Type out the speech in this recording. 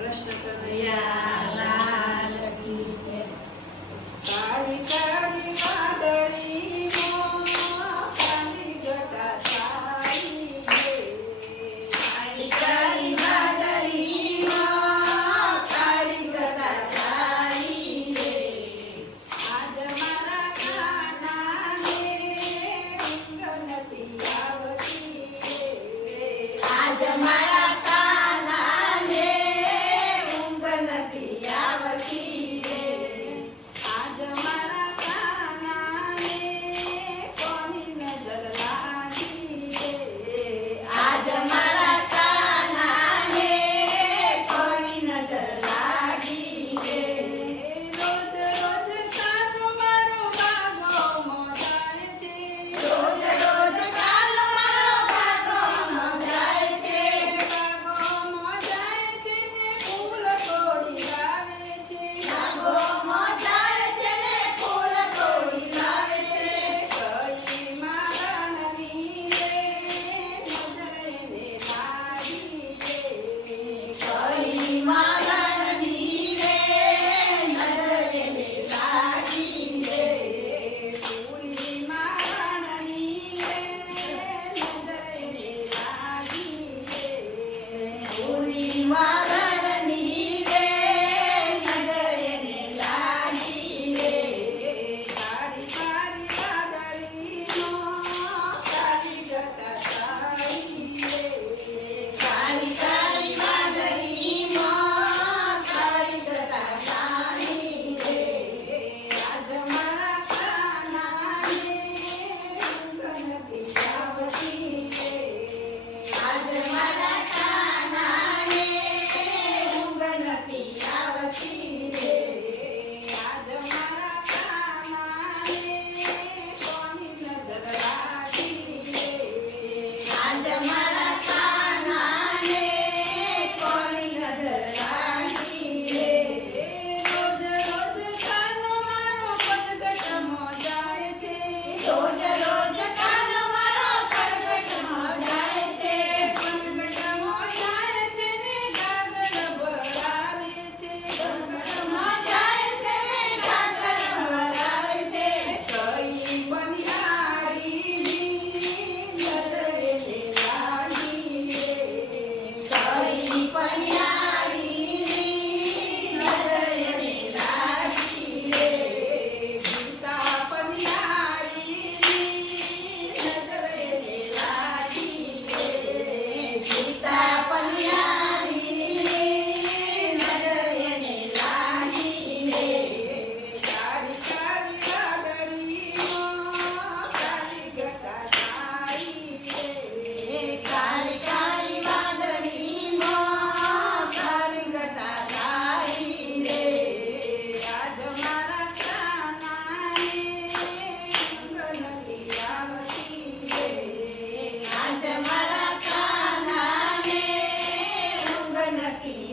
કૃષ્ણ કનૈયા લાલ કી જય. કાળી કાળી વાદળી કાળી ગટા સારી રે. કાળી કાળી વાદળી કાળી ગટા સારી રે. આજ મારા કાનાને ઊંઘ નથી આવતી રે. આજ મારા કાનાને ઊંઘ નથી આવતી રે. આજ મારા કાનાને કોની નજર લાગી રે. આજ મારા કાનાને કોની નજર લાગી રે. રોજ રોજ કાનો મારો ભાગો મોજાય છે. રોજ રોજ કાનો મારો ભાગો મોજાય છે. ભાગો મોજાય છે ને ફૂલ તોડી લાવે છે. ભાગો મોજાય છે ને ફૂલ તોડી લાવે છે. કઈ મારા નની રે નજરે ને લાગી રે. કઈ મારા નની રે નજરે ને લાગી રે. પૂરી મારા નની રે નજરે ને લાગી રે. પૂરી મારા નની રે નજરે ને લાગી રે. કાળી કાળી વાદળીનો કાળી ગટા સારી રે. કાળી કાળી વાદળીનો કાળી ગટા સારી રે. આજ મારા કાનાને ઊંઘ નથી આવતી રે. આજ મારા કાનાને ઊંઘ નથી આવતી રે. આજ મારા કાનાને કોની નજર લાગી રે. આજ મારા કાનાને કોની નજર લાગી રે. રોજ રોજ કાનો મારો પગગટમો જાય છે. રોજ રોજ કાનો મારો પગગટમો જાય છે. પગગટમો જાય છે ને ગાગર ભરાવે છે. પગગટમો જાય છે ને ગાગર ભરાવે છે. કઈ બનિયાળીની નજરે ને લાગી રે. કઈ બનિયાળીની નજરે ને લાગી રે. ગીતા બનિયાળીની નજરે ને લાગી રે. ગીતા બનિયાળીની નજરે ને લાગી રે. કાળી કાળી વાદળીનો કાળી ગટા સારી રે. કાળી કાળી વાદળીનો કાળી ગટા સારી રે. આજ મારા કાનાને ઊંઘ નથી આવતી રે. આજ મારા કાનાને ઊંઘ નથી